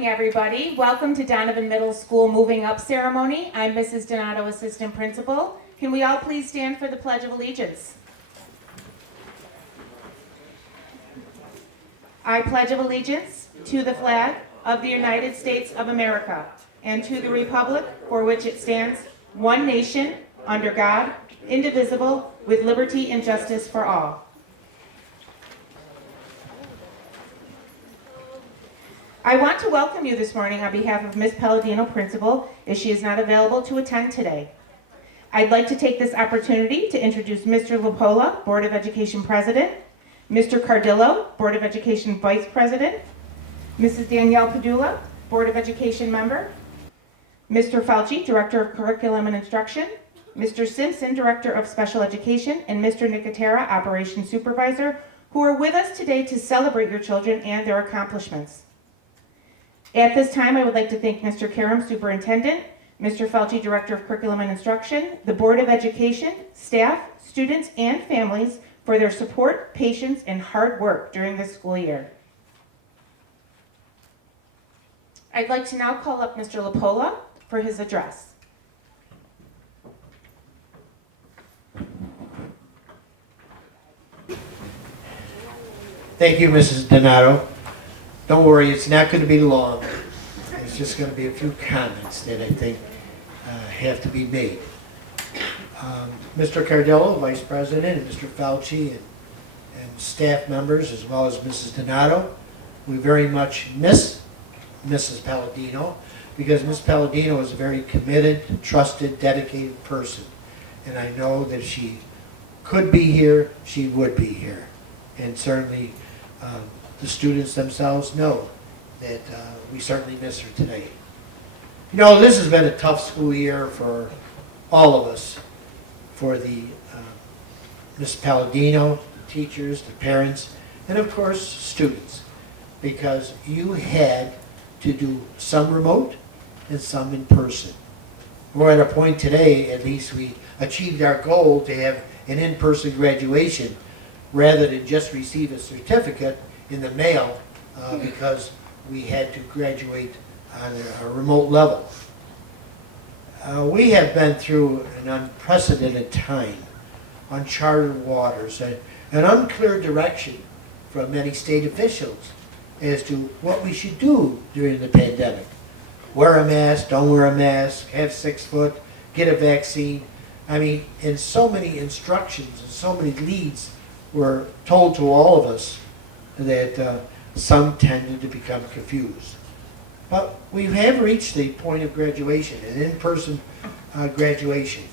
morning, everybody. Welcome to Donovan Middle School Moving Up Ceremony. I'm Mrs. Donato, Assistant Principal. Can we all please stand for the Pledge of Allegiance? I pledge of allegiance to the flag of the United States of America and to the republic for which it stands, one nation, under God, indivisible, with liberty and justice for all. I want to welcome you this morning on behalf of Ms. Palladino, Principal, as she is not available to attend today. I'd like to take this opportunity to introduce Mr. Lapola, Board of Education President, Mr. Cardillo, Board of Education Vice President, Mrs. Danielle Padula, Board of Education Member, Mr. Falchi, Director of Curriculum and Instruction, Mr. Simpson, Director of Special Education, and Mr. Nicotera, Operations Supervisor, who are with us today to celebrate your children and their accomplishments. At this time, I would like to thank Mr. Karam, Superintendent, Mr. Falchi, Director of Curriculum and Instruction, the Board of Education, staff, students, and families for their support, patience, and hard work during this school year. I'd like to now call up Mr. Lapola for his address. Thank you, Mrs. Donato. Don't worry, it's not going to be long. It's just going to be a few comments that I think have to be made. Mr. Cardillo, Vice President, and Mr. Falchi, and staff members, as well as Mrs. Donato, we very much miss Mrs. Palladino, because Ms. Palladino is a very committed, trusted, dedicated person. And I know that if she could be here, she would be here. And certainly, the students themselves know that we certainly miss her today. You know, this has been a tough school year for all of us, for the Ms. Palladino, the teachers, the parents, and of course students, because you had to do some remote and some in person. We're at a point today, at least we achieved our goal to have an in-person graduation rather than just receive a certificate in the mail because we had to graduate on a remote level. We have been through an unprecedented time, uncharted waters, an unclear direction from many state officials as to what we should do during the pandemic. Wear a mask, don't wear a mask, have 6 foot, get a vaccine. I mean, and so many instructions and so many leads were told to all of us that some tended to become confused. But we have reached the point of graduation, an in-person graduation.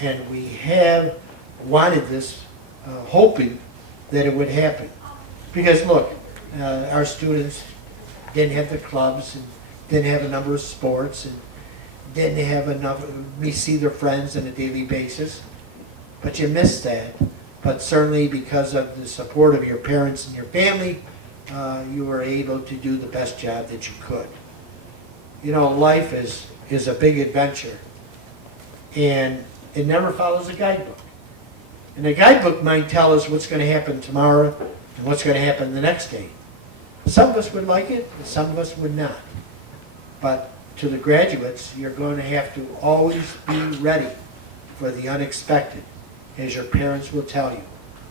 And we have wanted this, hoping that it would happen. Because look, our students didn't have the clubs, and didn't have a number of sports, and didn't have enough, we see their friends on a daily basis. But you missed that. But certainly because of the support of your parents and your family, you were able to do the best job that you could. You know, life is a big adventure, and it never follows a guidebook. And a guidebook might tell us what's going to happen tomorrow and what's going to happen the next day. Some of us would like it, and some of us would not. But to the graduates, you're going to have to always be ready for the unexpected, as your parents will tell you.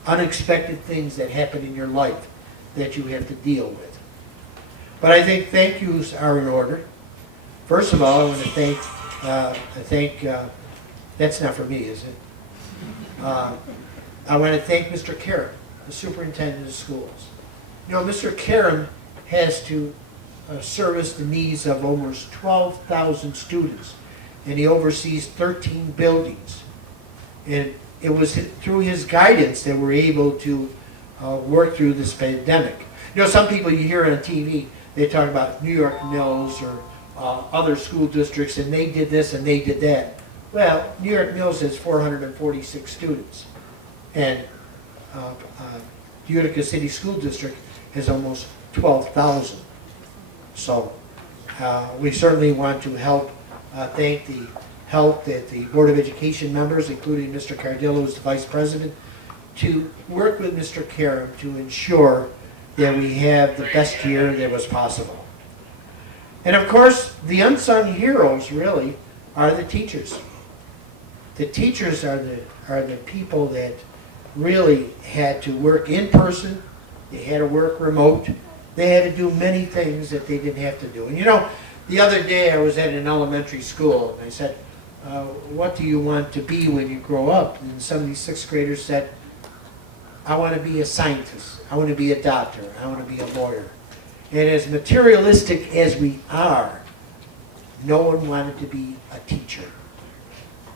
Unexpected things that happen in your life that you have to deal with. But I think thank yous are in order. First of all, I want to thank, that's not for me, is it? I want to thank Mr. Karam, the superintendent of schools. You know, Mr. Karam has to service the needs of almost 12,000 students, and he oversees 13 buildings. And it was through his guidance that we're able to work through this pandemic. You know, some people you hear on TV, they talk about New York Mills or other school districts, and they did this and they did that. Well, New York Mills has 446 students, and Utica City School District has almost 12,000. So we certainly want to help thank the help that the Board of Education members, including Mr. Cardillo as the Vice President, to work with Mr. Karam to ensure that we have the best year that was possible. And of course, the unsung heroes really are the teachers. The teachers are the people that really had to work in person, they had to work remote, they had to do many things that they didn't have to do. And you know, the other day I was at an elementary school and I said, what do you want to be when you grow up? And some of these sixth graders said, I want to be a scientist, I want to be a doctor, I want to be a lawyer. And as materialistic as we are, no one wanted to be a teacher.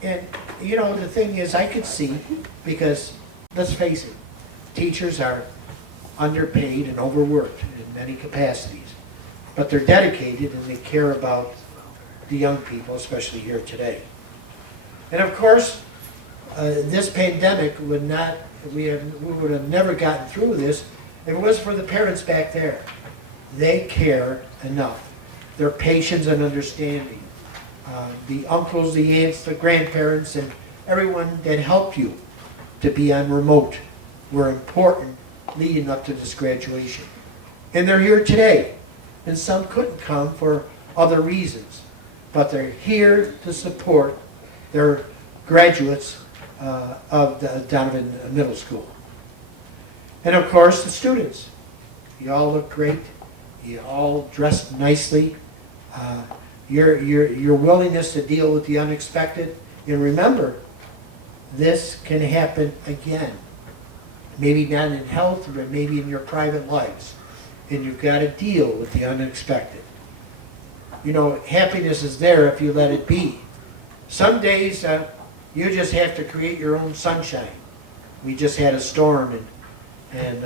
And you know, the thing is, I could see, because let's face it, teachers are underpaid and overworked in many capacities. But they're dedicated and they care about the young people, especially here today. And of course, this pandemic would not, we would have never gotten through this if it was for the parents back there. They care enough. Their patience and understanding. The uncles, the aunts, the grandparents, and everyone that helped you to be on remote were important leading up to this graduation. And they're here today. And some couldn't come for other reasons. But they're here to support their graduates of the Donovan Middle School. And of course, the students. You all look great. You all dressed nicely. Your willingness to deal with the unexpected. And remember, this can happen again. Maybe not in health, but maybe in your private lives. And you've got to deal with the unexpected. You know, happiness is there if you let it be. Some days, you just have to create your own sunshine. We just had a storm, and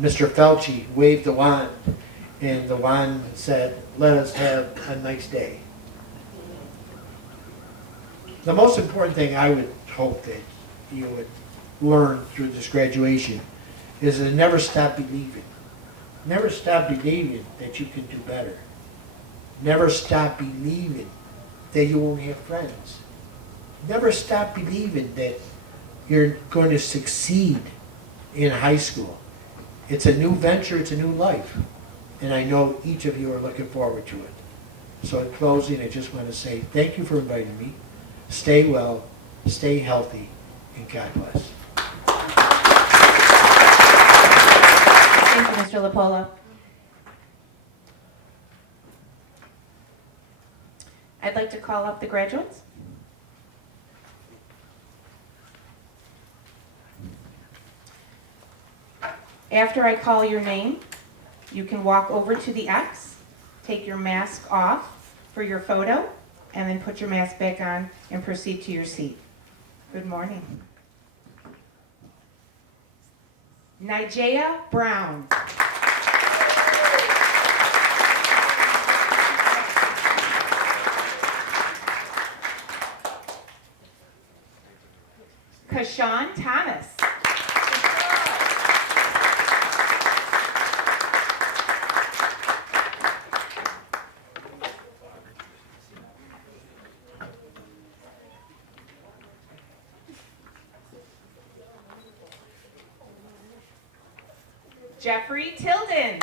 Mr. Felci waved the wand, and the wand said, let us have a nice day. The most important thing I would hope that you would learn through this graduation is to never stop believing. Never stop believing that you can do better. Never stop believing that you won't have friends. Never stop believing that you're going to succeed in high school. It's a new venture, it's a new life. And I know each of you are looking forward to it. So in closing, I just want to say thank you for inviting me. Stay well, stay healthy, and God bless. Thank you, Mr. Lapola. I'd like to call up the graduates. After I call your name, you can walk over to the X, take your mask off for your photo, and then put your mask back on and proceed to your seat. Good morning. Nigea Brown. Kashawn Thomas. Jeffrey Tilden.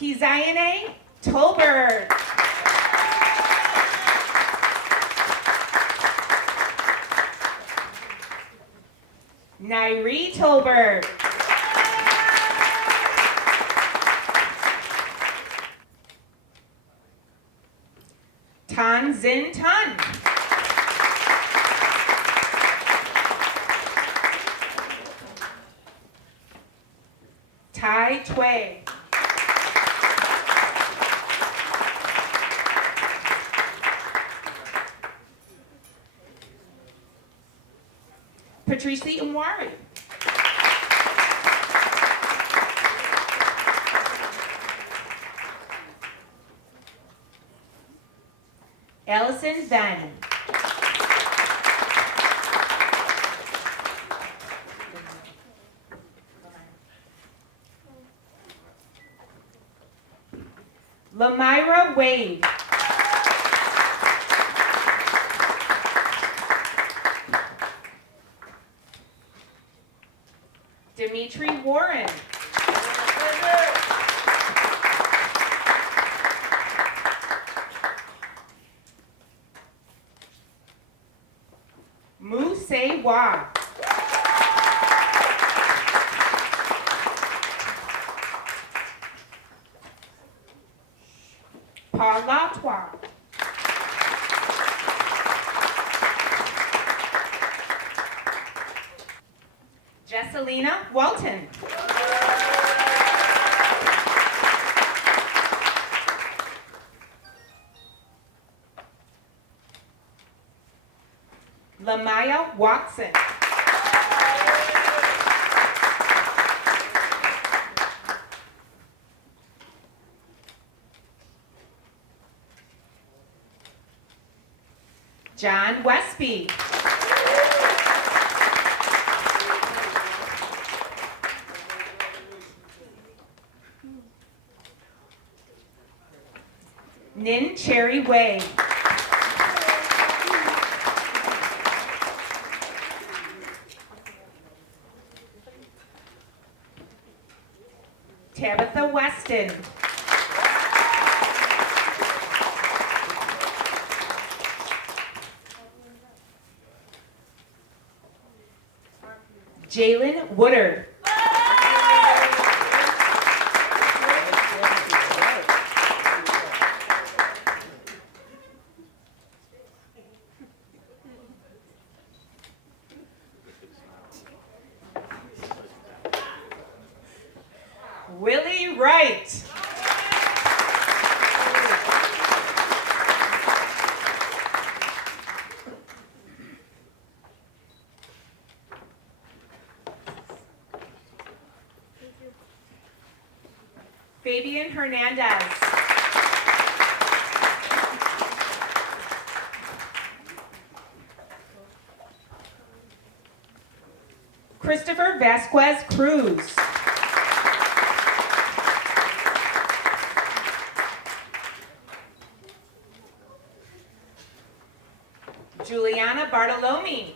Kizayane Tolbert. Nairi Tolbert. Tan Zin Tan. Tai Tway. Patricia Umwari. Allison Van. Lamyra Wade. Dimitri Warren. Mu Se Wa. Pa La Twa. Jesselina Walton. Lamaya Watson. John Westby. Nin Cherry Way. Tabitha Weston. Jalen Woodard. Willie Wright. Fabian Hernandez. Christopher Vasquez Cruz. Juliana Bartolome.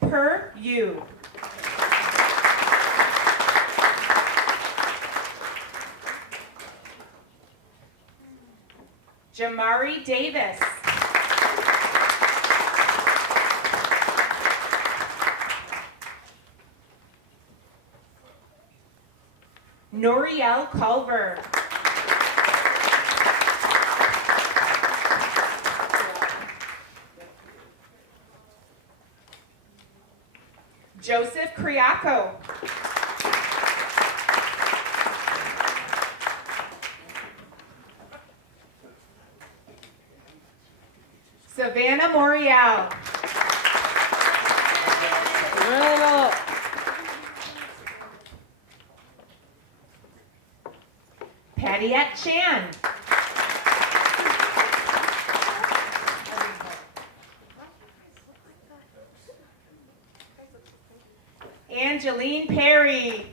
Per you. Jamari Davis. Noriel Culver. Joseph Criaco. Savannah Morial. Pattiette Chan. Angeline Perry.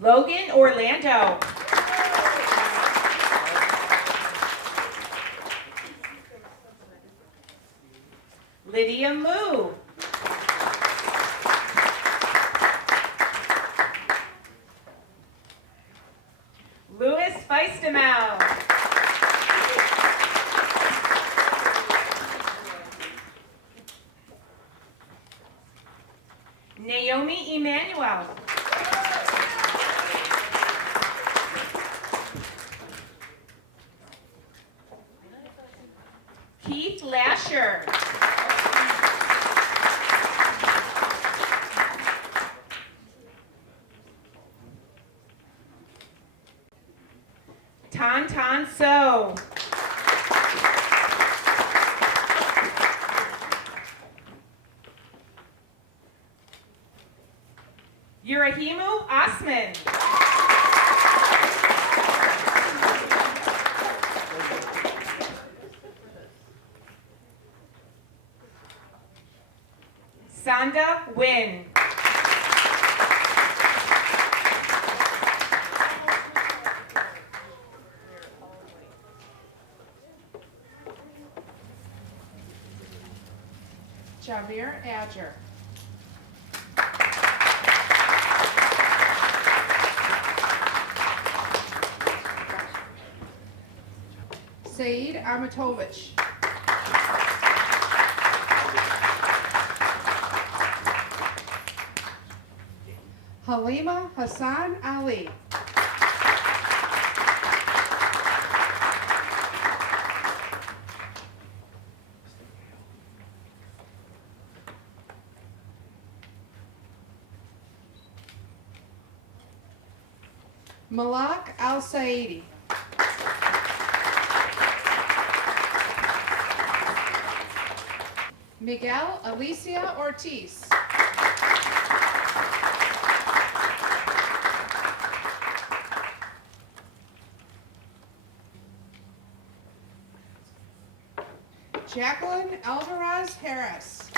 Logan Orlando. Lydia Moo. Louis Feistemel. Naomi Emmanuel. Keith Lasher. Tan Tan So. Yurahimu Osman. Yolanda Wynn. Javier Adger. Saeed Amatovich. Halima Hassan Ali. Malak Al Saidi. Miguel Alicia Ortiz. Jacqueline Alvarez Harris.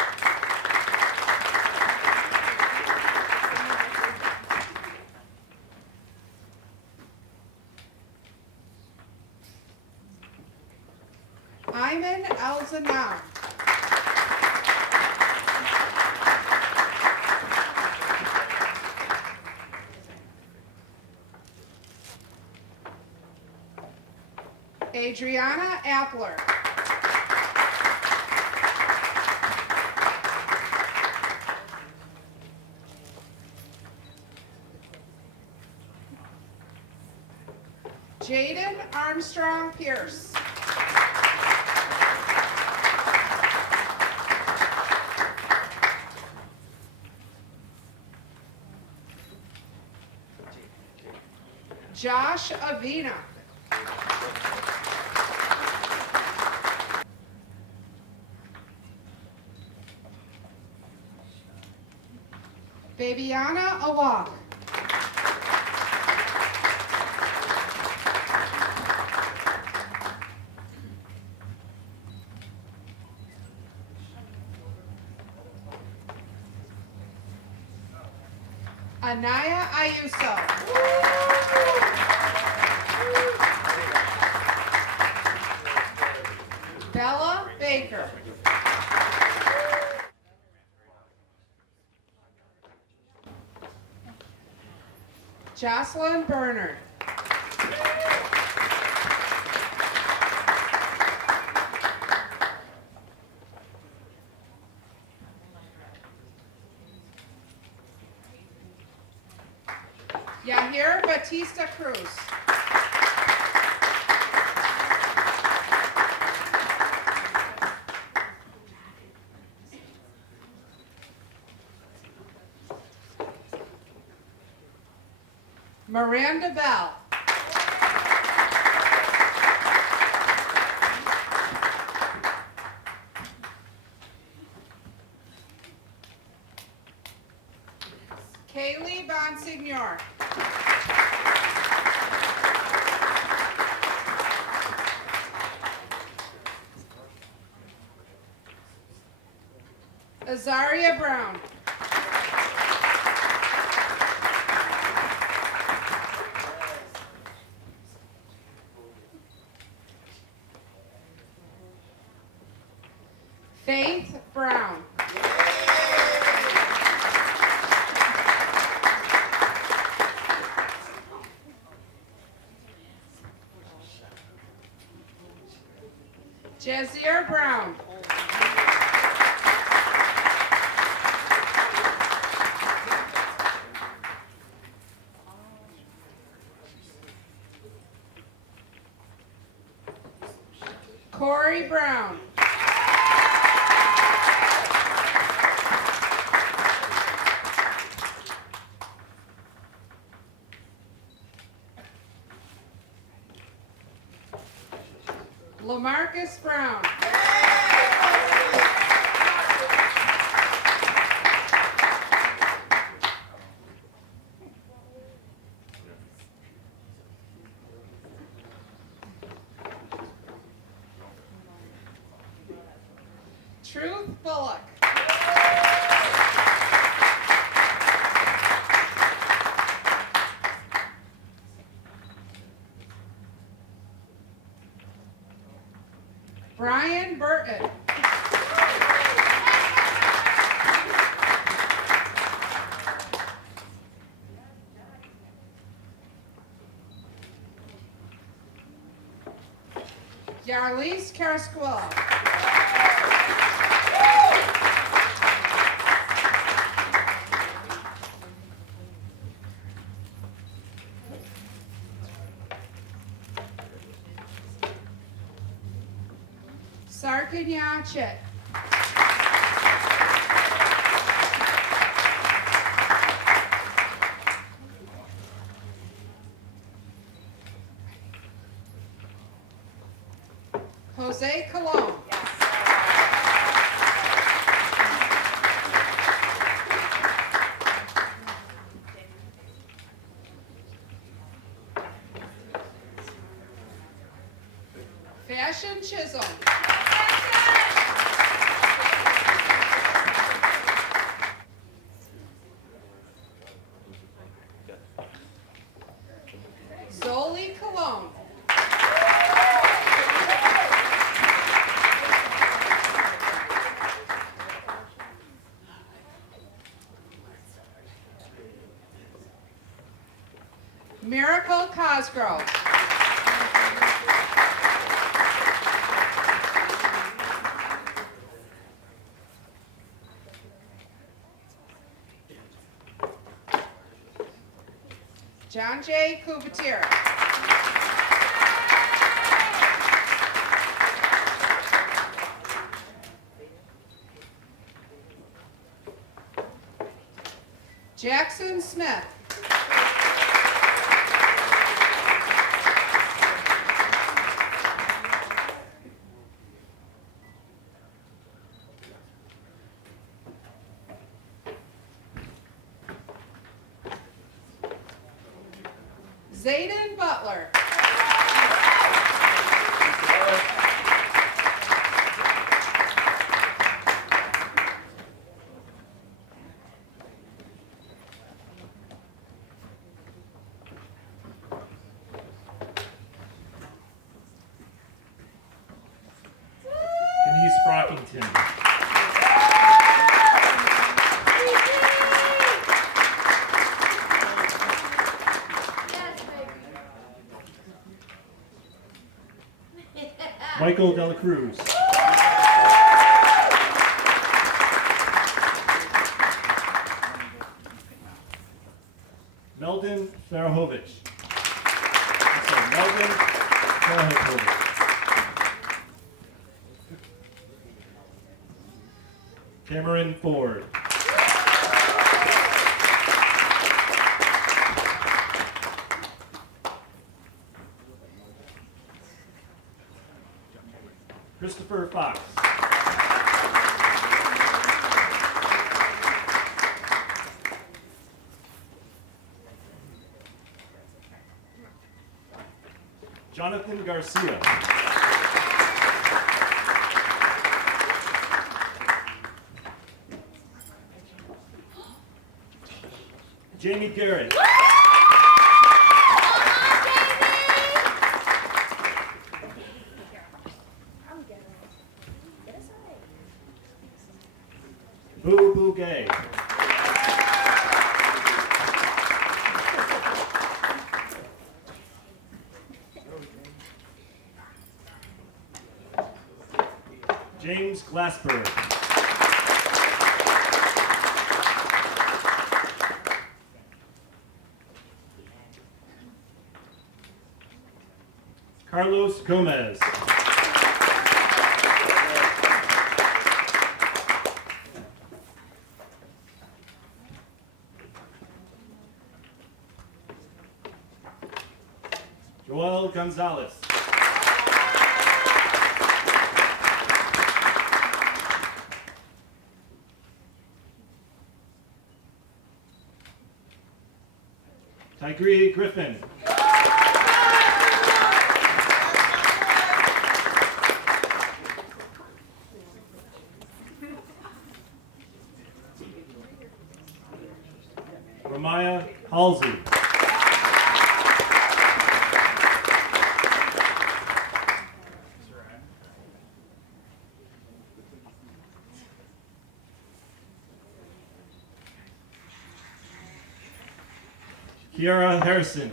Ayman Al-Zanam. Adriana Appler. Jaden Armstrong Pierce. Josh Avina. Babiana Awak. Anaya Ayuso. Bella Baker. Jocelyn Bernard. Yahir Batista Cruz. Miranda Bell. Kaylee Bonsignor. Azaria Brown. Faith Brown. Jazier Brown. Corey Brown. Lamarcus Brown. Truth Bullock. Yarlise Carasquilla. Sarkin Yachit. Jose Colon. Fashion Chisholm. Zoli Cologne. Miracle Cosgrove. John J. Couverture. Jackson Smith. Zayden Butler. Denise Brockington. Michael Dela Cruz. Meldon Farahovich. Meldon Farahovich. Cameron Ford. Christopher Fox. Jonathan Garcia. Jamie Garrett. Boo Boo Gay. James Glassberg. Carlos Gomez. Joel Gonzalez. Tigre Griffin. Ramaya Halsey. Kiara Harrison.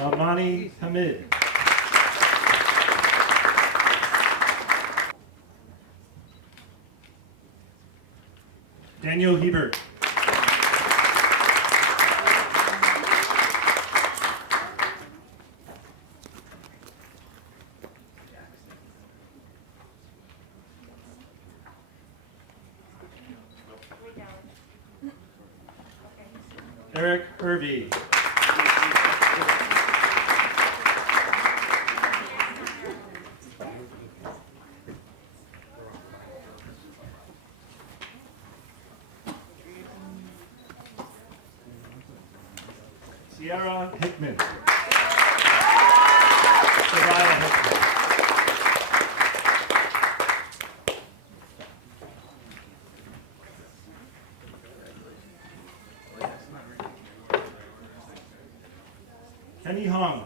Amani Hamid. Daniel Hebert. Eric Hervey. Sierra Hickman. Soraya Hickman. Kenny Hong.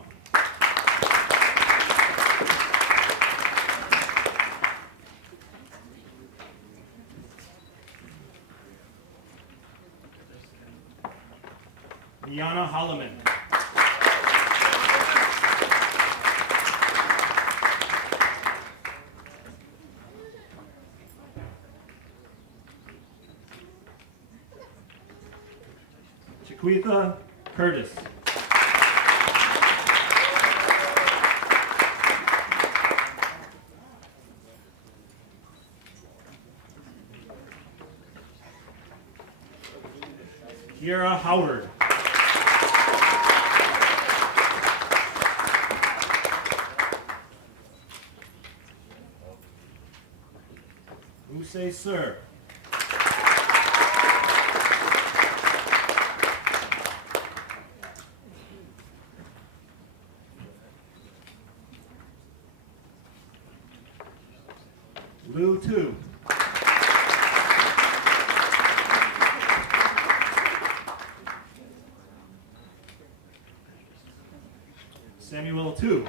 Liana Holloman. Chiquitha Curtis. Kiera Howard. Muse Sir. Lou Tu. Samuel Tu.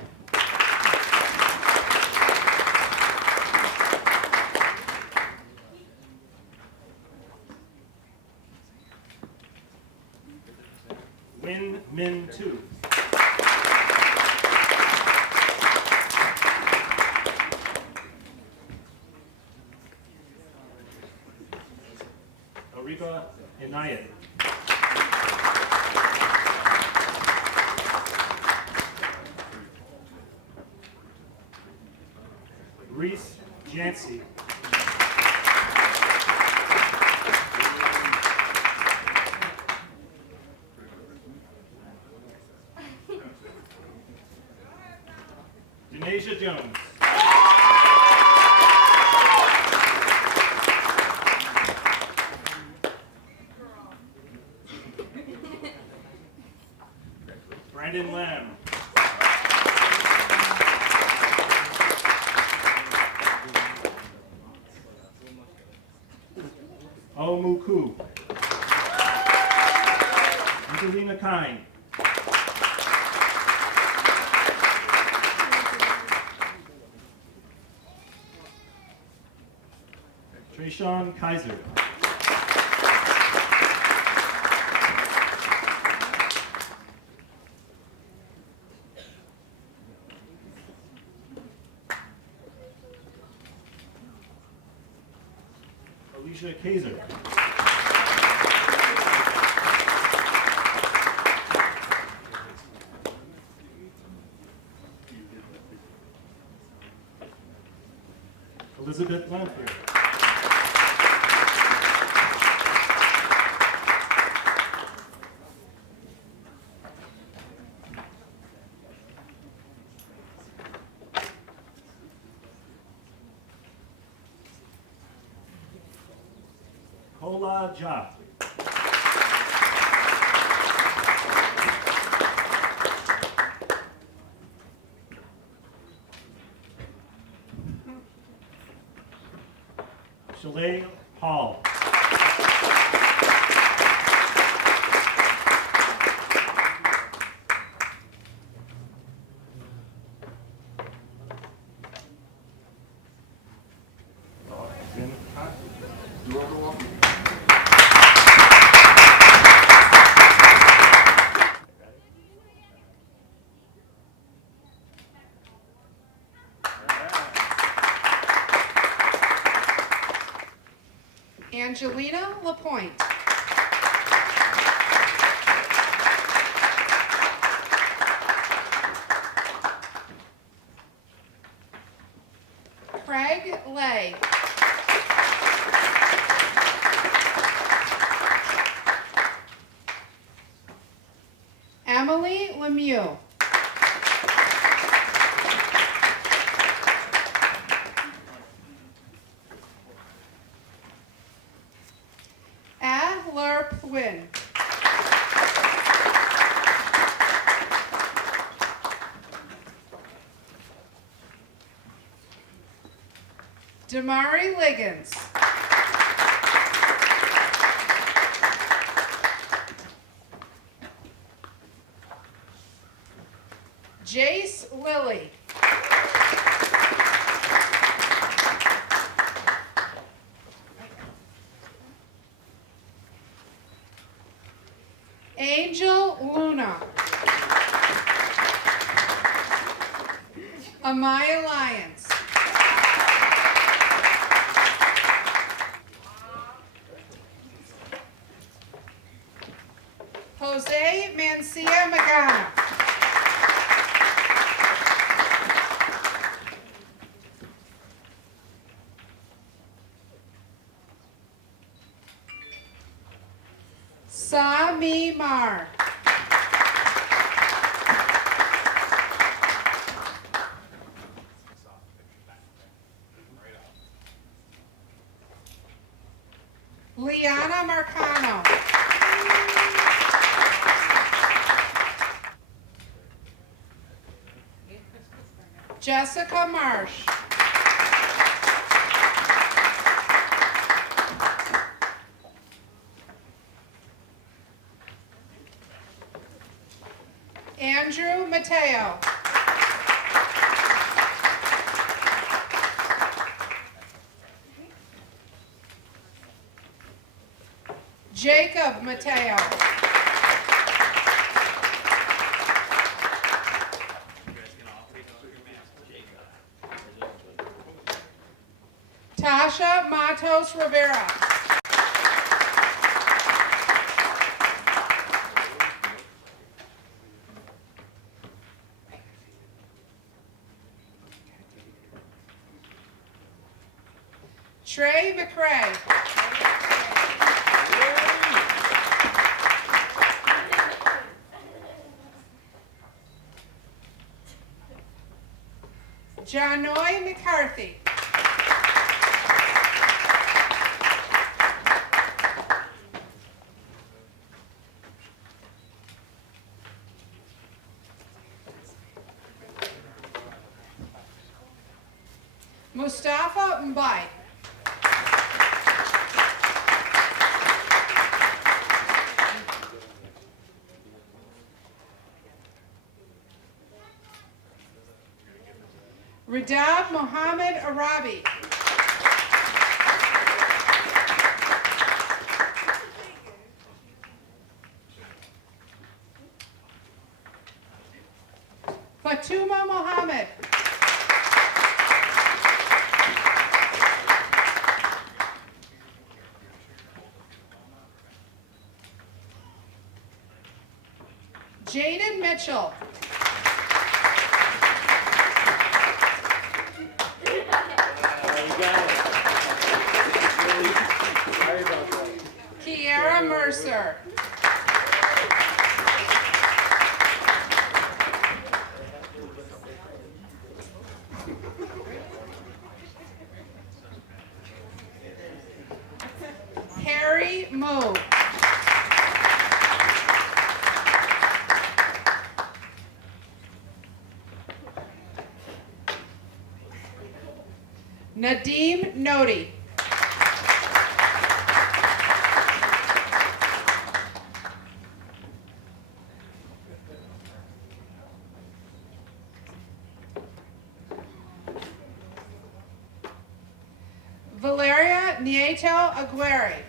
Win Min Tu. Arifa Inayat. Reese Jancy. Denasia Jones. Brandon Lamb. Omuku. Angelina Kine. Trayshawn Kaiser. Alicia Kaiser. Elizabeth Lanford. Kola Ja. Shalay Hall. Angelina Lapointe. Craig Lay. Emily Lemieux. Adler Pwin. Damari Liggins. Jace Lilly. Angel Luna. Amaya Lyons. Jose Mancia Magana. Sami Mar. Liana Marcano. Jessica Marsh. Andrew Mateo. Jacob Mateo. Tasha Matos Rivera. Trey McRae. Janoy McCarthy. Mustafa Mbai. Radab Mohammed Arabi. Fatuma Mohammed. Jaden Mitchell. Kiara Mercer. Harry Moe. Nadeem Nodi. Valeria Nieto Aguirre.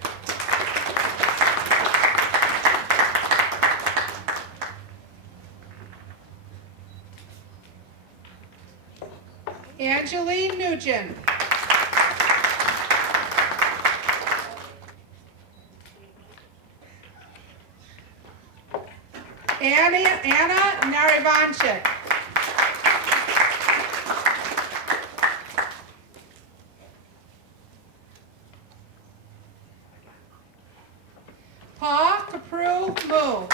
Angeline Nugent. Anna Narivanchik. Pa Kapru Mu.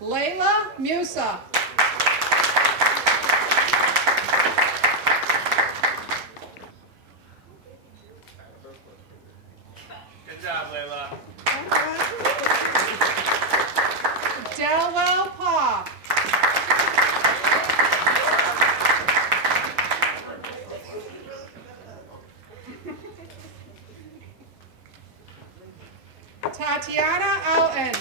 Layla Musa. Good job, Layla. Delwell Pa. Tatiana Alton.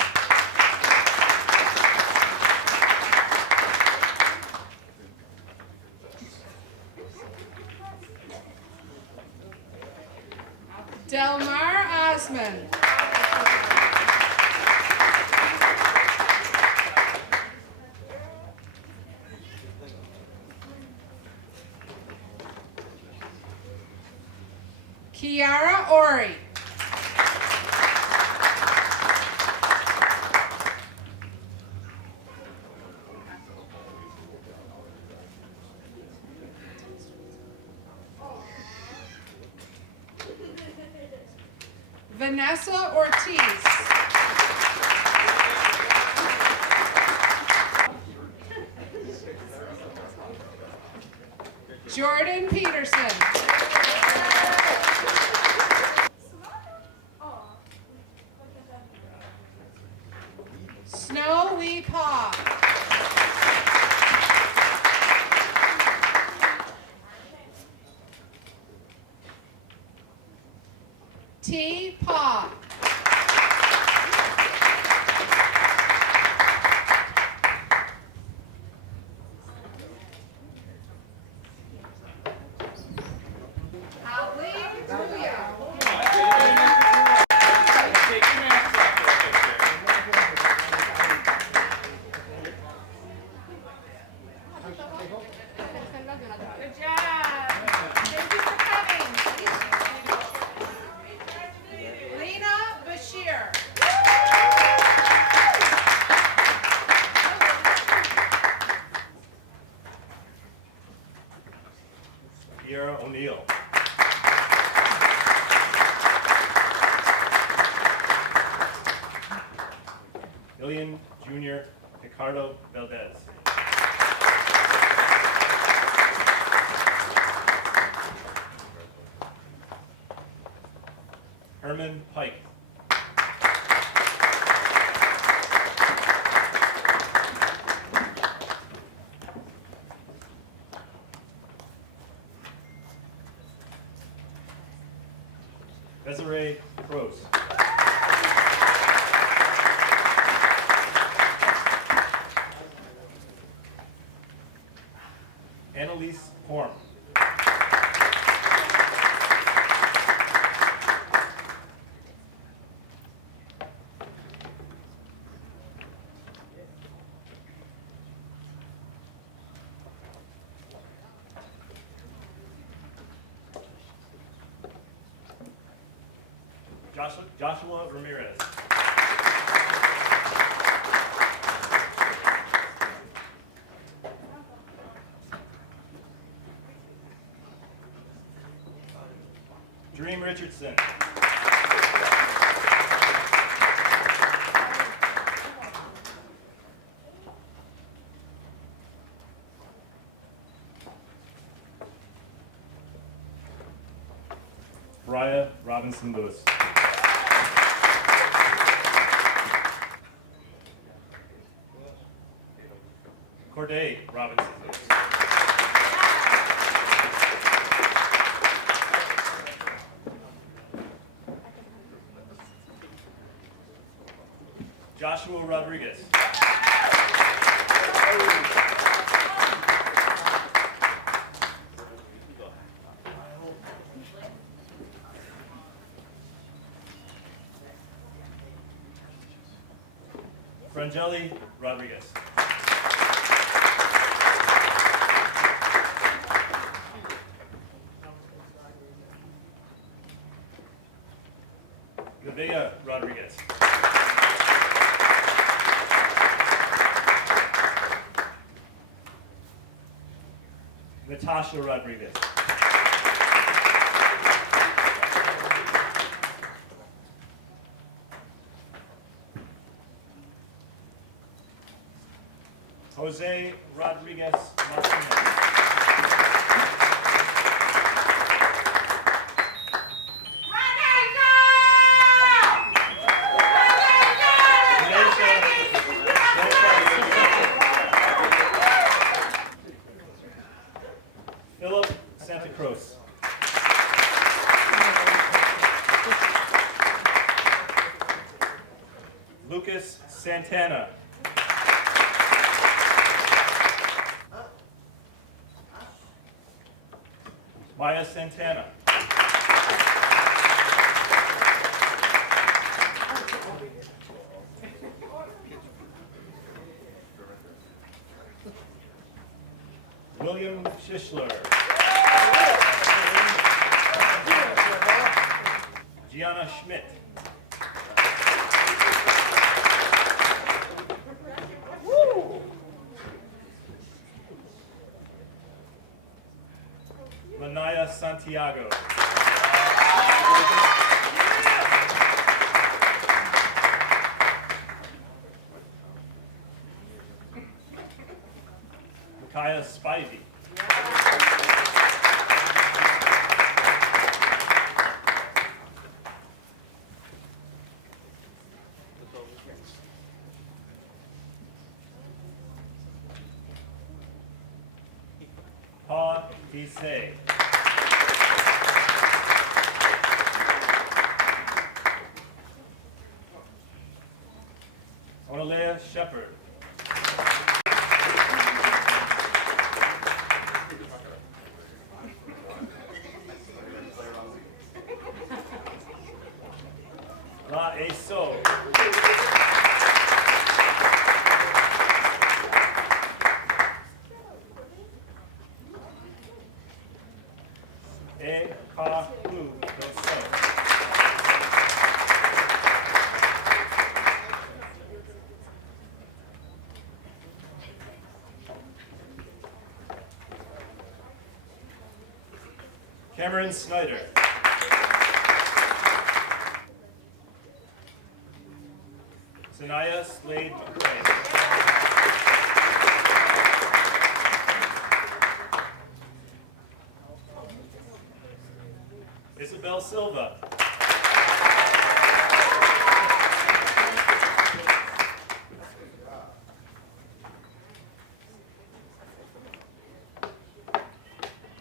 Delmar Osman. Kiara Ori. Vanessa Ortiz. Jordan Peterson. Snow Lee Pa. T. Pa. Ali Tuya. Take your mask off for a picture. Good job. Thank you for coming. Lena Bashir. Kiera O'Neill. Ilian Jr. Ricardo Valdez. Herman Pike. Desiree Croce. Annalise Horn. Joshua Ramirez. Dream Richardson. Brian Robinson Lewis. Corday Robinson Lewis. Joshua Rodriguez. Frangeli Rodriguez. Nevaeh Rodriguez. Natasha Rodriguez. Jose Rodriguez Martinez. Philip Santa Cruz. Lucas Santana. Maya Santana. William Schischler. Gianna Schmidt. Lanaya Santiago. Micaiah Spivey. Paul Dise. Orlea Shepard. La Eso. E Ka Hu Doso. Cameron Snyder. Sanaya Slade McRae. Isabel Silva.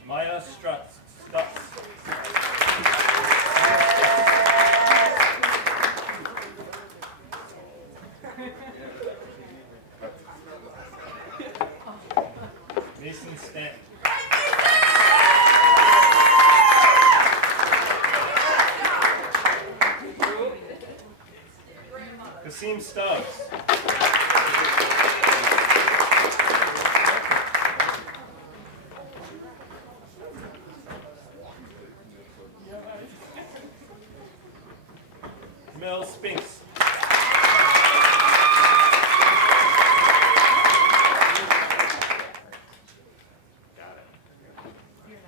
Maya Stutz. Mason Stanton. Kasim Stubbs. Mel Spinks.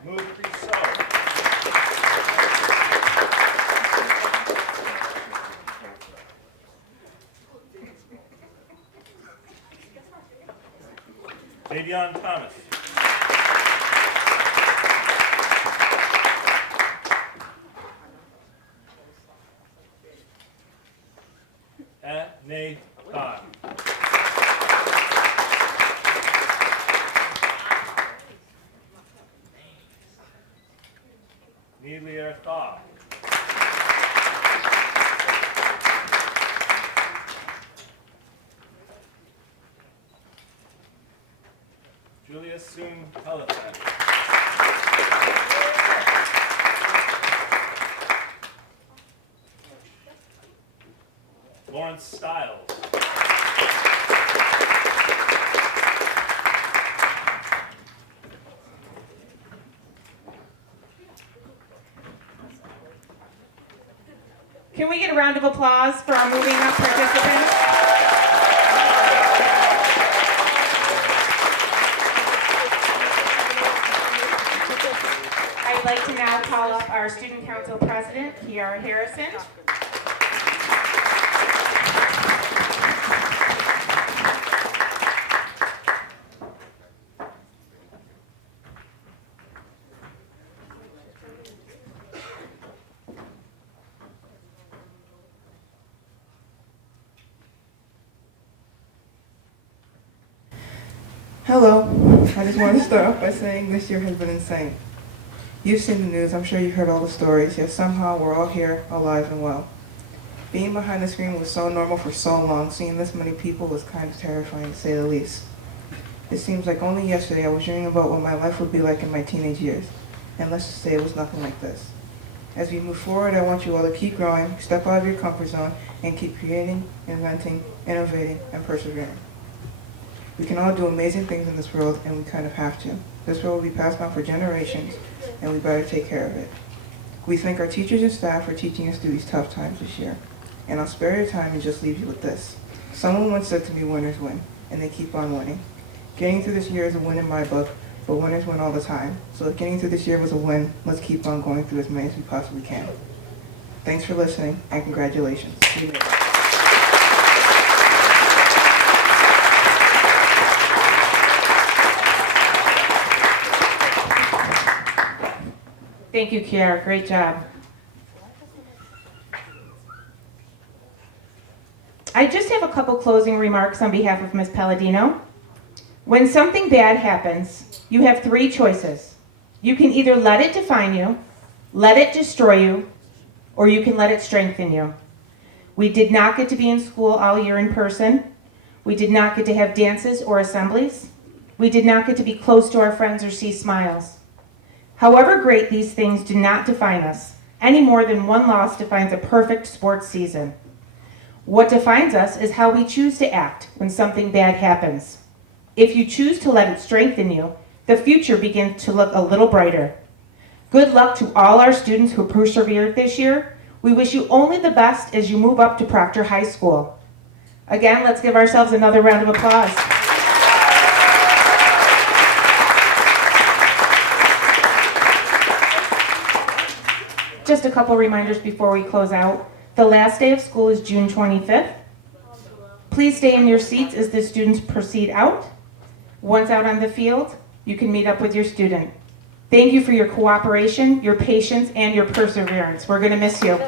Move Priso. Davion Thomas. Nay Khan. Nelia Thaw. Julia Soon Halifax. Lawrence Stiles. Can we get a round of applause for our moving up participants? I'd like to now call up our Student Council President, Kiara Harrison. Hello. I just want to start off by saying this year has been insane. You've seen the news, I'm sure you heard all the stories, yet somehow we're all here, alive and well. Being behind the screen was so normal for so long, seeing this many people was kind of terrifying to say the least. It seems like only yesterday I was dreaming about what my life would be like in my teenage years, and let's just say it was nothing like this. As we move forward, I want you all to keep growing, step out of your comfort zone, and keep creating, inventing, innovating, and persevering. We can all do amazing things in this world, and we kind of have to. This world will be passed on for generations, and we better take care of it. We thank our teachers and staff for teaching us through these tough times this year. And I'll spare your time and just leave you with this. Someone once said to me, winners win, and they keep on winning. Getting through this year is a win in my book, but winners win all the time. So if getting through this year was a win, let's keep on going through as many as we possibly can. Thanks for listening, and congratulations. See you later. Thank you, Kiara. Great job. I just have a couple closing remarks on behalf of Ms. Palladino. When something bad happens, you have three choices. You can either let it define you, let it destroy you, or you can let it strengthen you. We did not get to be in school all year in person. We did not get to have dances or assemblies. We did not get to be close to our friends or see smiles. However great these things do not define us, any more than one loss defines a perfect sports season. What defines us is how we choose to act when something bad happens. If you choose to let it strengthen you, the future begins to look a little brighter. Good luck to all our students who persevered this year. We wish you only the best as you move up to Proctor High School. Again, let's give ourselves another round of applause. Just a couple reminders before we close out. The last day of school is June 25th. Please stay in your seats as the students proceed out. Once out on the field, you can meet up with your student. Thank you for your cooperation, your patience, and your perseverance. We're going to miss you.